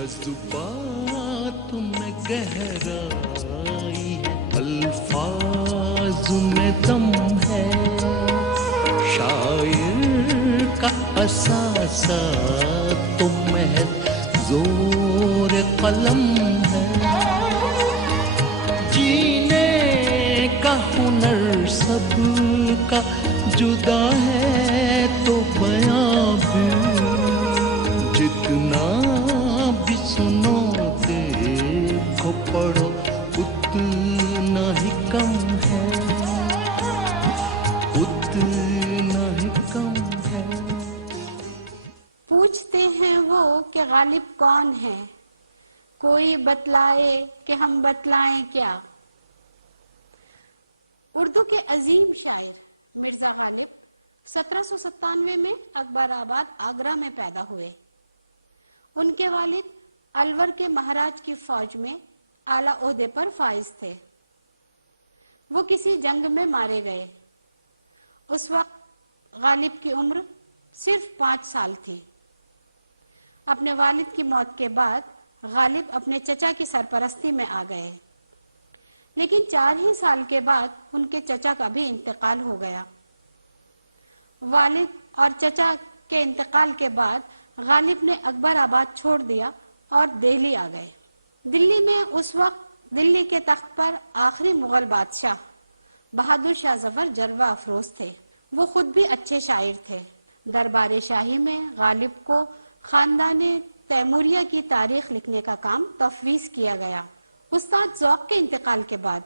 जज्बात में गहराई है, अल्फाज में दम है, शायर का असासा तो महज जोर कलम है, जीने का हुनर सबका जुदा है तो बयां भी जितना भी सुनोगे को पढ़ो उतना ही कम है, उतना ही कम है। पूछते हैं वो कि गालिब कौन है, कोई बतलाए कि हम बतलाएं क्या। उर्दू के अजीम शायर मिर्ज़ा गालिब 1797 में अकबराबाद आगरा में पैदा हुए। उनके वालिद अलवर के महाराज की फौज में आला ओहदे पर फाइज थे। वो किसी जंग में मारे गए। उस वक्त गालिब की उम्र सिर्फ 5 साल थी। अपने वालिद की मौत के बाद गालिब अपने चचा की सरपरस्ती में आ गए, लेकिन 4 ही साल के बाद उनके चचा का भी इंतकाल हो गया। वालिद और चचा के इंतकाल के बाद गालिब ने अकबराबाद छोड़ दिया और दिल्ली आ गए। दिल्ली में उस वक्त दिल्ली के तख्त पर आखिरी मुगल बादशाह बहादुर शाह जफर जलवा अफरोज थे। वो खुद भी अच्छे शायर थे। दरबार शाही में गालिब को खानदाने तैमूरिया की तारीख लिखने का काम तफवीज़ किया गया। उस्ताद ज़ौक़ के इंतकाल के बाद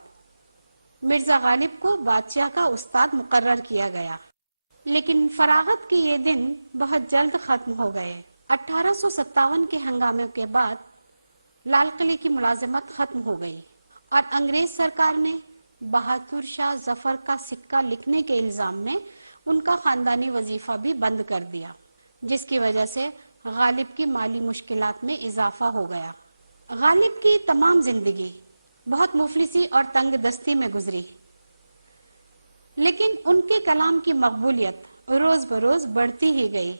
मिर्ज़ा गालिब को बादशाह का उस्ताद मुकर्रर किया गया, लेकिन फरागत के ये दिन बहुत जल्द ख़त्म हो गए। 1857 के हंगामे के बाद लाल किले की मुलाजिमत ख़त्म हो गई और अंग्रेज़ सरकार ने बहादुर शाह जफ़र का सिक्का लिखने के इल्ज़ाम में उनका ख़ानदानी वजीफ़ा भी बंद कर दिया, जिसकी वजह से गालिब की माली मुश्किलात में इजाफा हो गया। गालिब की तमाम जिंदगी बहुत मुफलिसी और तंग दस्ती में गुजरी, लेकिन उनके कलाम की मकबूलियत रोज़ बरोज़ बढ़ती ही गई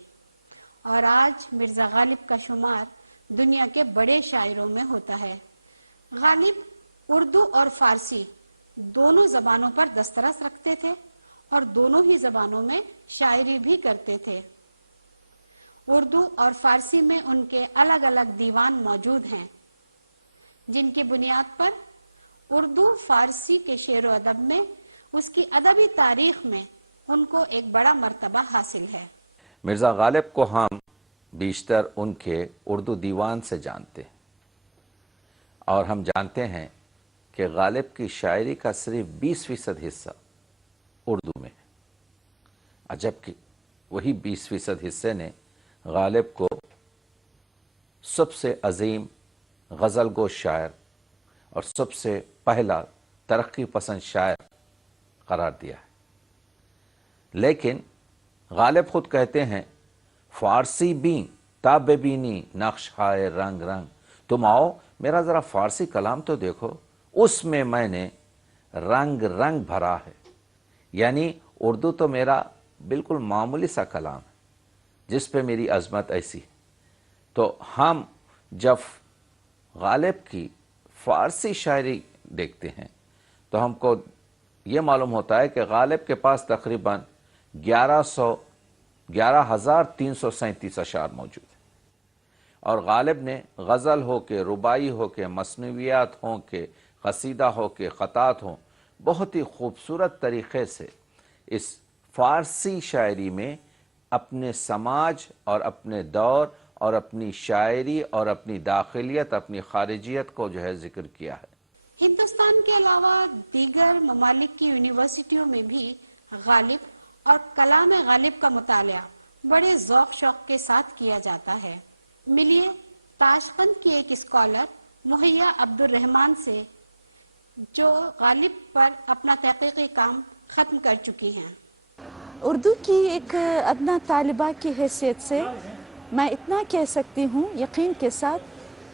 और आज मिर्ज़ा गालिब का शुमार दुनिया के बड़े शायरों में होता है। गालिब उर्दू और फ़ारसी दोनों ज़बानों पर दस्तरस रखते थे और दोनों ही ज़बानों में शायरी भी करते थे। उर्दू और फ़ारसी में उनके अलग अलग दीवान मौजूद हैं, जिनकी बुनियाद पर उर्दू फ़ारसी के शेर व अदब में, उसकी अदबी तारीख़ में उनको एक बड़ा मर्तबा हासिल है। मिर्ज़ा गालिब को हम बीशतर उनके उर्दू दीवान से जानते हैं और हम जानते हैं कि गालिब की शायरी का सिर्फ 20% हिस्सा उर्दू में है, जबकि वही 20% हिस्से ने गालिब को सबसे अजीम गज़ल गो शायर और सबसे पहला तरक्की पसंद शायर करार दिया है। लेकिन गालिब खुद कहते हैं, फ़ारसी भी ताब बीनी नक्श हाय रंग रंग, तुम आओ मेरा ज़रा फ़ारसी कलाम तो देखो, उसमें मैंने रंग रंग भरा है। यानी उर्दू तो मेरा बिल्कुल मामूली सा कलाम है जिस पे मेरी अज़मत ऐसी है। तो हम जब गालिब की फ़ारसी शायरी देखते हैं तो हमको ये मालूम होता है कि गालिब के पास तकरीबन 11,337 अशार मौजूद हैं और गालिब ने गज़ल हो के, रुबाई हो के, मसनवियात हो के, क़सीदा हो के, ख़तात हो, बहुत ही खूबसूरत तरीक़े से इस फ़ारसी शायरी में अपने समाज और अपने दौर और अपनी शायरी और अपनी दाखिलियत, अपनी खारिजियत को जो है ज़िक्र किया है। हिंदुस्तान के अलावा दीगर ममालिक की यूनिवर्सिटियों में भी गालिब और कलाम गालिब का मुतालिया बड़े ज़ौक़ शौक़ के साथ किया जाता है। मिलिए ताशकंद की एक स्कॉलर मुहैया अब्दुर्रहमान से, जो गालिब पर अपना तहक़ीक़ी काम ख़त्म कर चुकी हैं। उर्दू की एक अदना तालिबा की हैसियत से मैं इतना कह सकती हूँ यकीन के साथ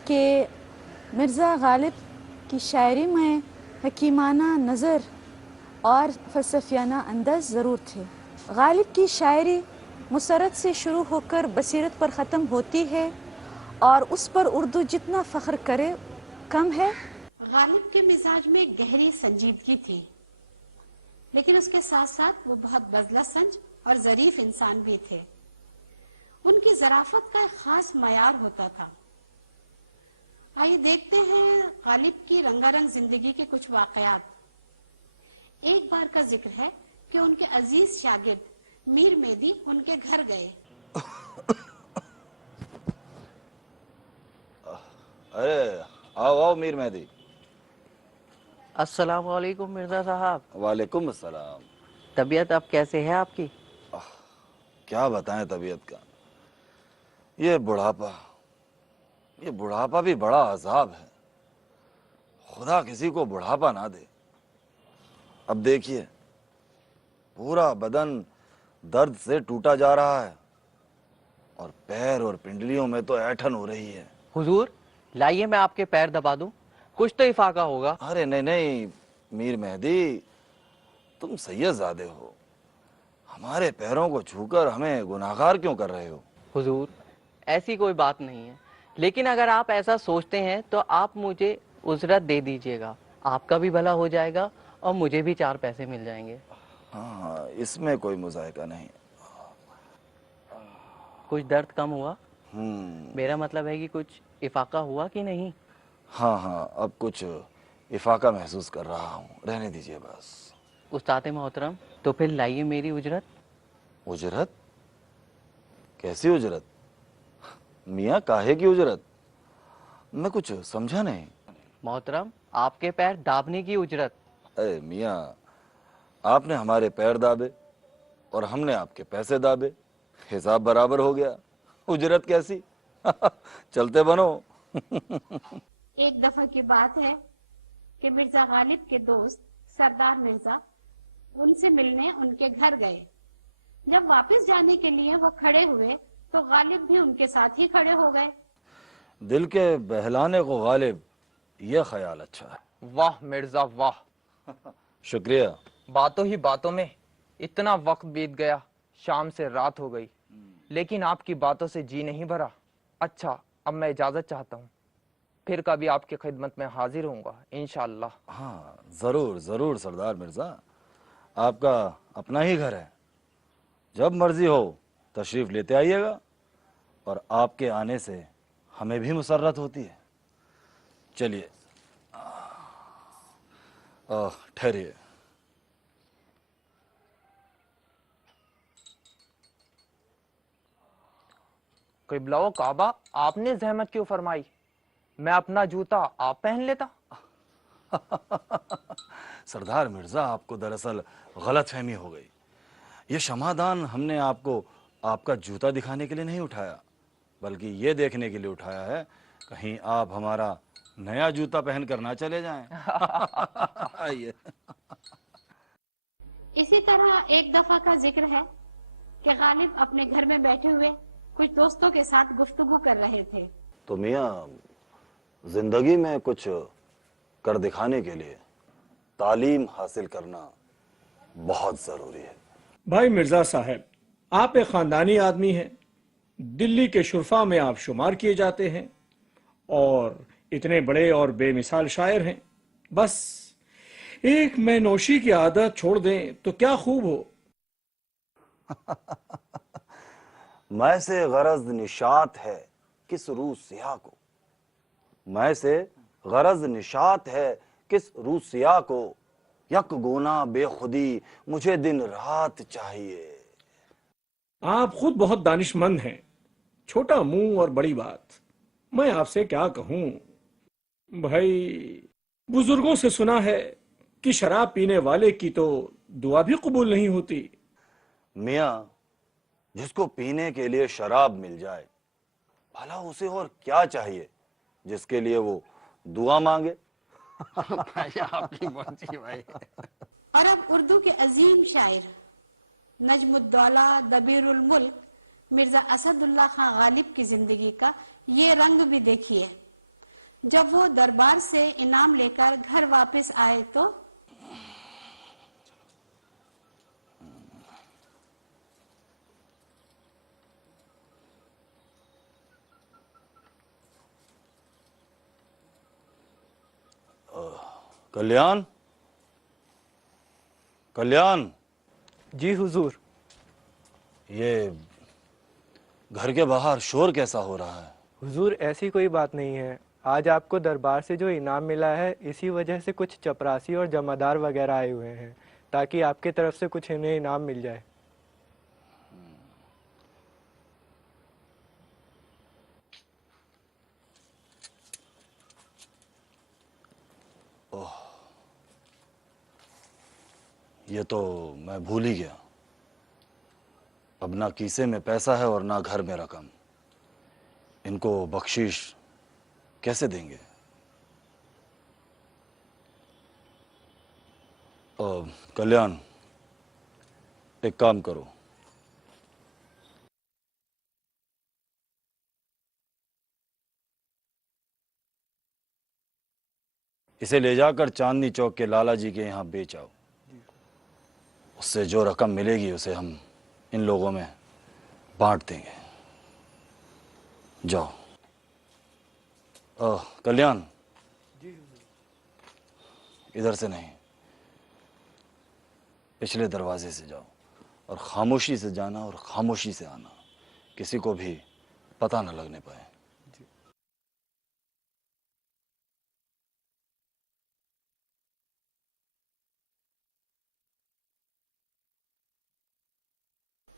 कि मिर्ज़ा गालिब की शायरी में हकीमाना नज़र और फ़लसफ़ियाना अंदाज़ ज़रूर थे। गालिब की शायरी मुसरत से शुरू होकर बसीरत पर ख़त्म होती है اور اس پر اردو جتنا فخر کرے کم ہے۔ غالب کے مزاج میں گہری سنجیدگی تھی، لیکن اس کے ساتھ ساتھ وہ بہت بزلہ سنج اور ظریف انسان بھی تھے۔ ان کی ظرافت کا ایک خاص معیار ہوتا تھا۔ آئیے دیکھتے ہیں غالب کی رنگا رنگ زندگی کے کچھ واقعات۔ ایک بار کا ذکر ہے کہ ان کے عزیز شاگرد میر مہدی ان کے گھر گئے۔ ارے آؤ آؤ میر مہدی۔ السلام علیکم مرزا صاحب۔ وعلیکم السلام۔ طبیعت اب کیسے ہے آپ کی؟ کیا بتائیں طبیعت کا، یہ بڑھاپا بھی بڑا عذاب ہے، خدا کسی کو بڑھاپا نہ دے۔ اب دیکھیے پورا بدن درد سے ٹوٹا جا رہا ہے، اور پیر اور پنڈلیوں میں تو ایٹھن ہو رہی ہے۔ حضور لائیے میں آپ کے پیر دبا دوں، کچھ تو افاقہ ہوگا۔ ارے نہیں میر مہدی، تم سید زادے ہو، ہمارے پیروں کو چھو کر ہمیں گناہگار کیوں کر رہے ہو؟ حضور ایسی کوئی بات نہیں ہے، لیکن اگر آپ ایسا سوچتے ہیں تو آپ مجھے اجرت دے دیجئے گا، آپ کا بھی بھلا ہو جائے گا اور مجھے بھی 4 پیسے مل جائیں گے۔ ہاں اس میں کوئی مذائقہ نہیں۔ کچھ درد کم ہوا؟ میرا مطلب ہے کہ کچھ افاقہ ہوا کہ نہیں؟ ہاں اب کچھ افاقہ محسوس کر رہا ہوں، رہنے دیجئے بس۔ استاد محترم تو پھر لائیے میری اجرت۔ اجرت؟ کیسی اجرت؟ میاں کاہے کی اجرت؟ میں کچھ سمجھا نہیں۔ محترم آپ کے پیر دابنے کی اجرت۔ اے میاں، آپ نے ہمارے پیر دابے اور ہم نے آپ کے پیسے دابے، حساب برابر ہو گیا، اجرت کیسی؟ چلتے بنو۔ ایک دفعہ کی بات ہے کہ مرزا غالب کے دوست سردار مرزا ان سے ملنے ان کے گھر گئے۔ جب واپس جانے کے لیے وہ کھڑے ہوئے تو غالب بھی ان کے ساتھ ہی کھڑے ہو گئے۔ دل کے بہلانے کو غالب، یہ خیال اچھا ہے۔ واہ مرزا واہ، شکریہ۔ باتوں ہی باتوں میں اتنا وقت بیت گیا، شام سے رات ہو گئی، لیکن آپ کی باتوں سے جی نہیں بھرا۔ اچھا اب میں اجازت چاہتا ہوں، پھر کبھی آپ کی خدمت میں حاضر ہوں گا انشاءاللہ۔ ہاں ضرور ضرور سردار مرزا، آپ کا اپنا ہی گھر ہے، جب مرضی ہو تشریف لیتے آئیے گا، اور آپ کے آنے سے ہمیں بھی مسرت ہوتی ہے۔ چلیے ٹھہریے۔ قبلہ و کعبہ، آپ نے زحمت کیوں فرمائی؟ میں اپنا جوتا آپ پہن لیتا۔ سردار مرزا، آپ کو دراصل غلط فہمی ہو گئی۔ یہ شمعدان ہم نے آپ کو آپ کا جوتا دکھانے کے لیے نہیں اٹھایا، بلکہ یہ دیکھنے کے لیے اٹھایا ہے کہیں آپ ہمارا نیا جوتا پہن کر نہ چلے جائیں۔ آئیے۔ اسی طرح ایک دفعہ کا ذکر ہے کہ غالب اپنے گھر میں بیٹھے ہوئے کچھ دوستوں کے ساتھ گفتگو کر رہے تھے۔ تو میاں، زندگی میں کچھ کر دکھانے کے لیے تعلیم حاصل کرنا بہت ضروری ہے۔ بھائی مرزا صاحب، آپ ایک خاندانی آدمی ہیں، دلی کے شرفا میں آپ شمار کیے جاتے ہیں، اور اتنے بڑے اور بے مثال شاعر ہیں۔ بس ایک میں نوشی کی عادت چھوڑ دیں تو کیا خوب ہو۔ میں سے غرض نشاط ہے کس روح سیاہ کو، میں سے غرض نشاط ہے کس روح سیاہ کو، یک گونا بے خودی مجھے دن رات چاہیے۔ آپ خود بہت دانش مند ہیں، چھوٹا منہ اور بڑی بات، میں آپ سے کیا کہوں۔ بھائی بزرگوں سے سنا ہے کہ شراب پینے والے کی تو دعا بھی قبول نہیں ہوتی۔ میاں، جس کو پینے کے لیے شراب مل جائے، بھلا اسے اور کیا چاہیے جس کے لیے وہ دعا مانگے؟ اور اب اردو کے عظیم شاعر نجم الدولہ دبیر الملک مرزا اسد اللہ خان غالب کی زندگی کا یہ رنگ بھی دیکھیے۔ جب وہ دربار سے انعام لے کر گھر واپس آئے تو कल्याण, कल्याण, जी हुजूर। ये घर के बाहर शोर कैसा हो रहा है? हुजूर ऐसी कोई बात नहीं है, आज आपको दरबार से जो इनाम मिला है इसी वजह से कुछ चपरासी और जमादार वगैरह आए हुए हैं, ताकि आपके तरफ से कुछ इन्हें इनाम मिल जाए। ये तो मैं भूल ही गया। अब ना कीसे में पैसा है और ना घर में रकम। इनको बख्शीश कैसे देंगे? कल्याण, एक काम करो, इसे ले जाकर चांदनी चौक के लाला जी के यहाँ बेच आओ। उससे जो रकम मिलेगी उसे हम इन लोगों में बांट देंगे। जाओ। कल्याण, इधर से नहीं, पिछले दरवाजे से जाओ और खामोशी से जाना और खामोशी से आना, किसी को भी पता न लगने पाए।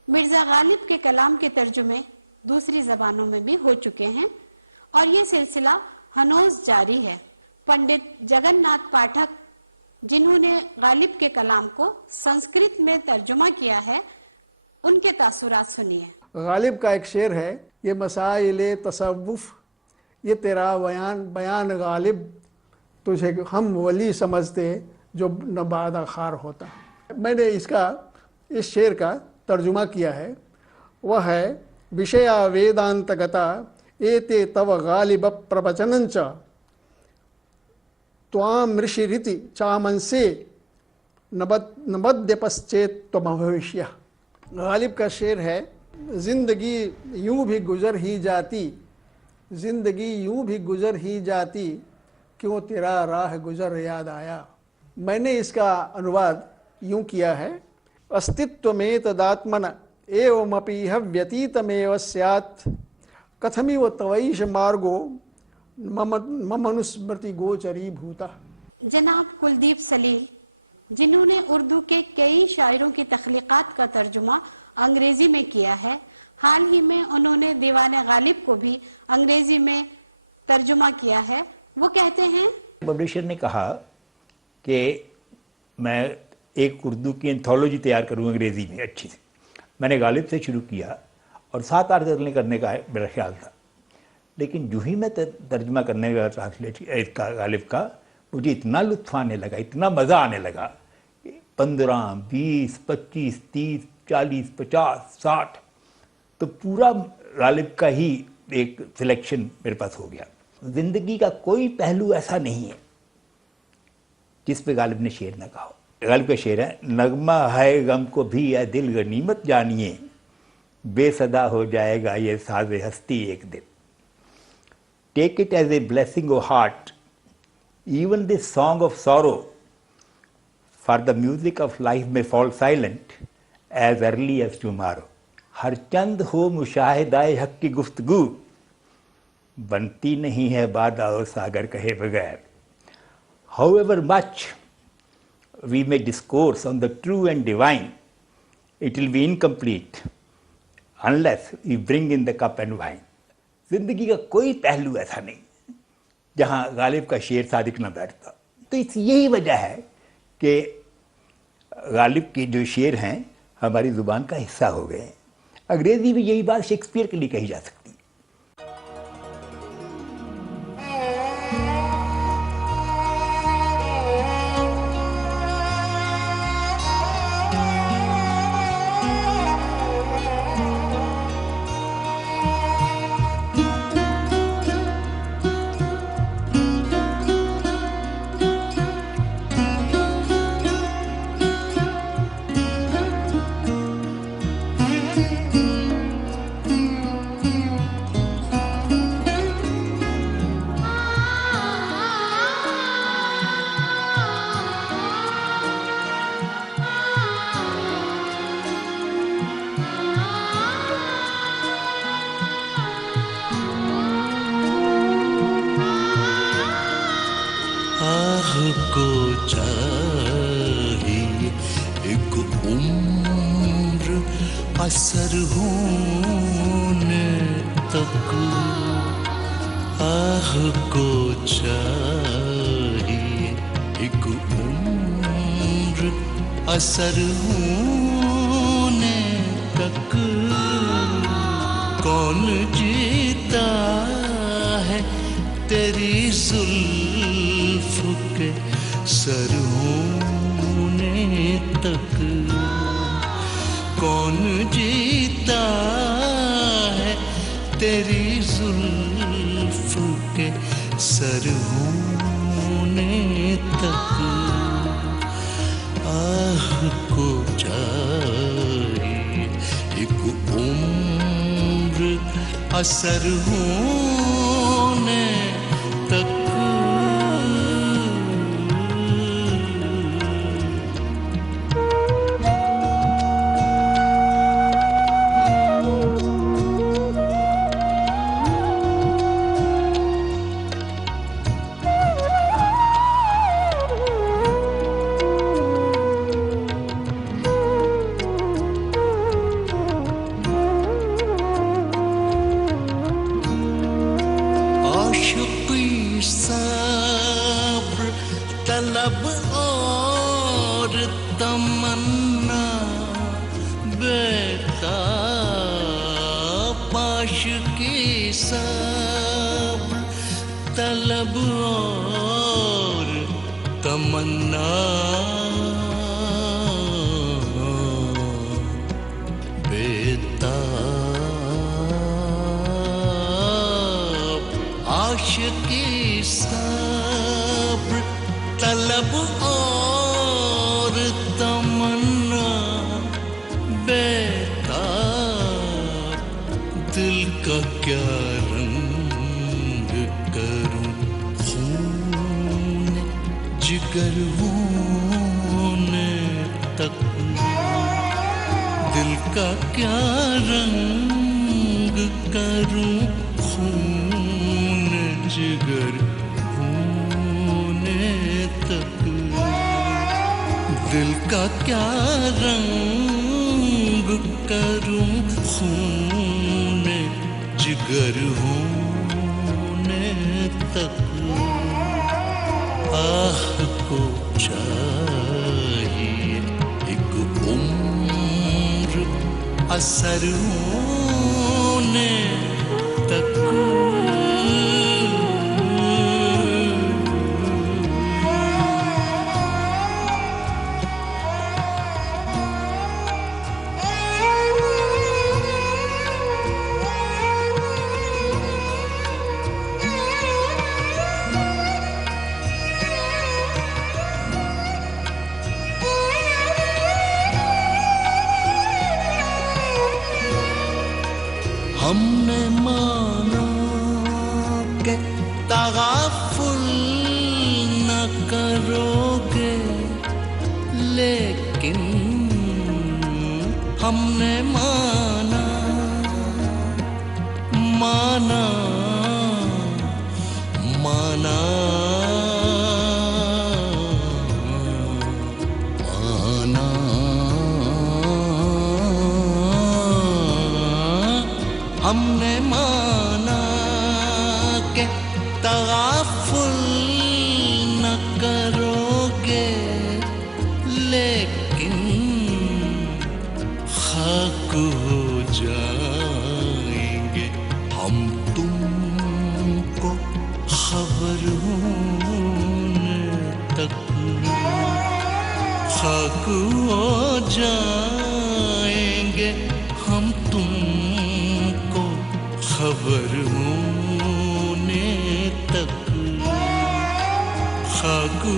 मिर्ज़ा गालिब के कलाम के तर्जुमे दूसरी ज़बानों में भी हो चुके हैं और ये सिलसिला हनोज जारी है। पंडित जगन्नाथ पाठक, जिन्होंने गालिब के कलाम को संस्कृत में तर्जुमा किया है, उनके तासुरात सुनिए। गालिब का एक शेर है, ये मसाइल तसव्वुफ, ये तेरा बयान गालिब, तुझे हम वली समझते जो नबादा खार होता। मैंने इस शेर का तर्जुमा किया है। वह है, विषया वेदांतगता एते तव गालिब प्रवचनंच त्वाम ऋषिरिति चामंसे नबद्य पश्चेत त्वम भविष्य। गालिब का शेर है, जिंदगी यूं भी गुजर ही जाती, जिंदगी यूं भी गुजर ही जाती, क्यों तेरा राह गुजर याद आया। मैंने इसका अनुवाद यूं किया है, अस्तित्वमें तदात्मन एवमपीह व्यतीतमेव स्यात्, कथमिव तवैष मार्गो ममनुस्मृति गोचरी भूता। जनाब कुलदीप सलील, जिन्होंने उर्दू के कई शायरों की तख्लीक़ात का तर्जुमा अंग्रेज़ी में किया है, हाल ही में उन्होंने दीवान गालिब को भी अंग्रेज़ी में तर्जुमा किया है। वो कहते हैं, पब्लिशर ने कहा कि मैं एक उर्दू की एंथोलॉजी तैयार करूँ अंग्रेज़ी में अच्छी से। मैंने गालिब से शुरू किया और 7-8 जल्दी करने का मेरा ख्याल था, लेकिन जो ही मैं तर्जुमा करने का ट्रांसलेट का गालिब का, मुझे इतना लुत्फ़ आने लगा, इतना मज़ा आने लगा। 15, 20, 25, 30, 40, 50, 60 तो पूरा गालिब का ही एक सिलेक्शन मेरे पास हो गया। ज़िंदगी का कोई पहलू ऐसा नहीं है जिस पे गालिब ने शेर ना कहा हो। गालिब का शेर है, नगमा है गम को भी है दिल गनीमत जानिए, बेसदा हो जाएगा ये साज़े हस्ती एक दिन। Take it as a blessing of heart, even this song of sorrow, for the music of life may fall silent as early as tomorrow. हर चंद हो मुशाहिदाए हक की गुफ्तगू, बनती नहीं है बादा और सागर कहे बगैर। However much we may discourse on the true and divine, it will be incomplete unless we bring in the cup and wine. जिंदगी का कोई पहलू ऐसा नहीं जहाँ गालिब का शेर सादिक न बैठता। तो इस यही वजह है कि गालिब के जो शेर हैं हमारी ज़ुबान का हिस्सा हो गए हैं। अंग्रेज़ी में यही बात शेक्सपियर के लिए कही जा सकती है। चाहिए एक उम्र असर होने तक, आह को चाहिए एक उम्र असर होने तक। कौन जीता है तेरी जुल्फ के सर होने तक, कौन जीता है तेरी जुल्फ के सर होने तक। आह को चाहिए एक उम्र असर होने तक। आशिकी सब्र तलब और तमन्ना बेताब, आशिकी सब्र तलब और तमन्ना बेताब, आशिकी सब्र तलब और तमन्ना बेताब। दिल का क्या रंग करूं खून जिगर होने तक, दिल का क्या रंग करूं खून जिगर होने तक। दिल का क्या रंग करूं खून जिगर होने तक। आह को चाहिए एक उम्र असर होने तक। हमने माना कि तगाफुल न करोगे, लेकिन हमने माना माना माना माना हमने माना कि तगाफुल न करोगे, लेकिन खाक हो जाएंगे हम तुमको खबर होने तक। खाक हो जाएंगे हम तुमको खबर होने तक। खाक हो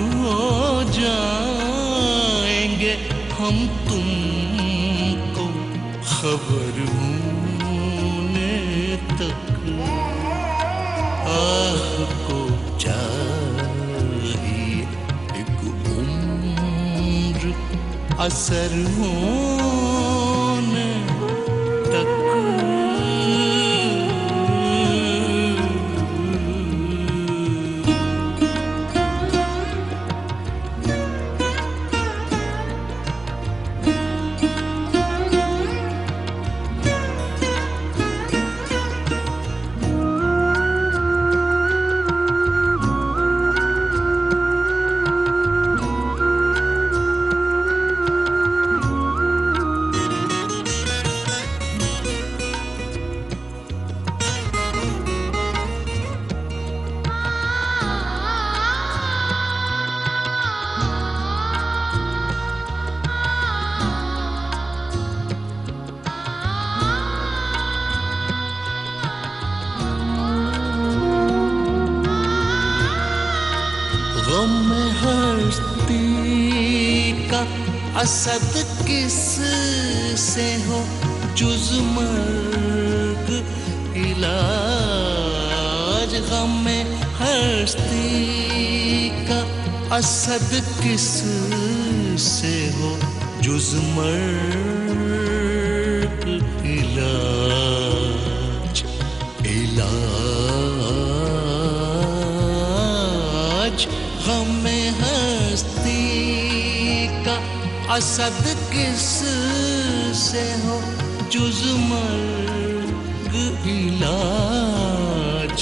जाएंगे हम तुमको खबर होने तक। आह को चाहिए एक उम्र असर होने तक। जलती का असद किस से हो जुज़ मर्ग इलाज गम में हस्ती का असद किस से हो जुज़ मर्ग इलाज इलाज गम में हस्ती का असद किस से हो जुज़ मर्ग इलाज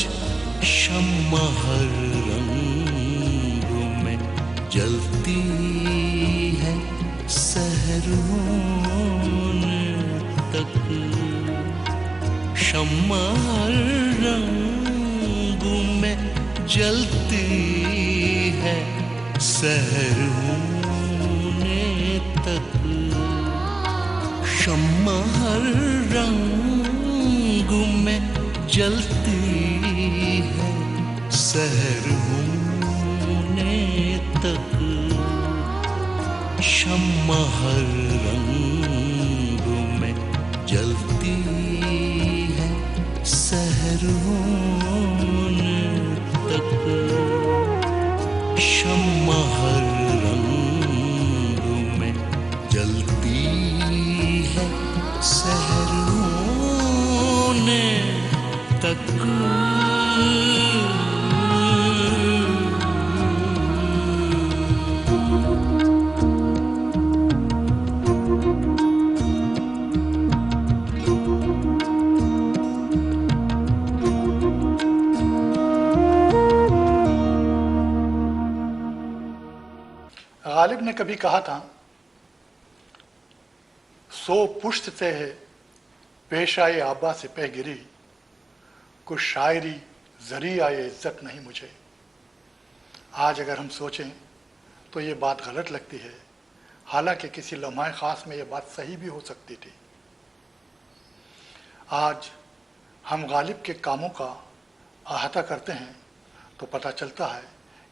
शम्मा हर रंग में जलती है सहर होने तक शम्मा हर रंग में जलती है सहर होने तक शम्मा हर रंग में जलती है सहर होने तक शम्मा हर रंग में जलती है सहर होने तक शम्मा हर रंग में जलती है सहर होने तक गालिब ने कभी कहा था, सो पुश्त से है पेशाए आबा से पह गिरी, कुछ शायरी जरी आए इज्जत नहीं मुझे। आज अगर हम सोचें तो ये बात गलत लगती है, हालांकि किसी लम्हा ख़ास में ये बात सही भी हो सकती थी। आज हम गालिब के कामों का अहाता करते हैं तो पता चलता है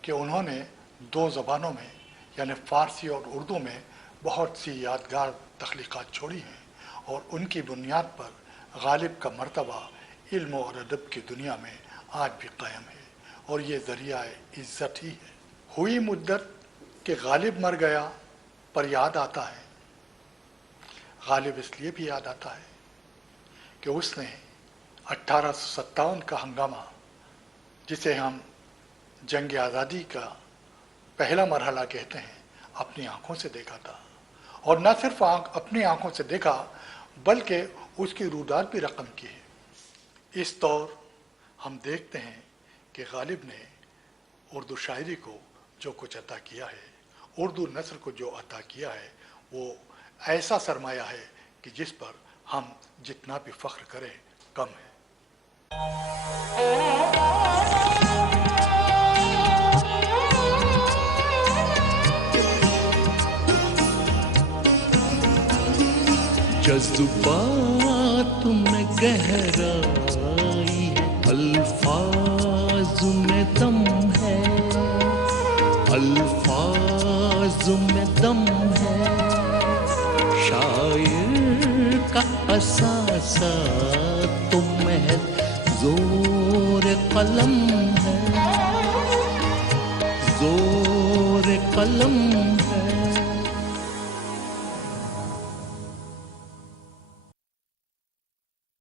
कि उन्होंने दो ज़बानों में यानी फ़ारसी और उर्दू में बहुत सी यादगार तख्लीक़ात छोड़ी हैं और उनकी बुनियाद पर गालिब का मर्तबा इल्म और अदब की दुनिया में आज भी कायम है और ये ज़रिया इज़्ज़त ही है। हुई मुद्दत कि गालिब मर गया पर याद आता है। गालिब इसलिए भी याद आता है कि उसने 1857 का हंगामा, जिसे हम जंग आज़ादी का पहला मरहला कहते हैं, अपनी आंखों से देखा था और न सिर्फ अपनी आंखों से देखा बल्कि उसकी रुदात भी रकम की है। इस दौर हम देखते हैं कि गालिब ने उर्दू शायरी को जो कुछ अता किया है, उर्दू नस्ल को जो अता किया है, वो ऐसा सरमाया है कि जिस पर हम जितना भी फ़ख्र करें कम है। जज्बात में गहराई, अल्फाज में दम है, अल्फाज में दम है, शायर का असासा तो महज जोर कलम है, जोर कलम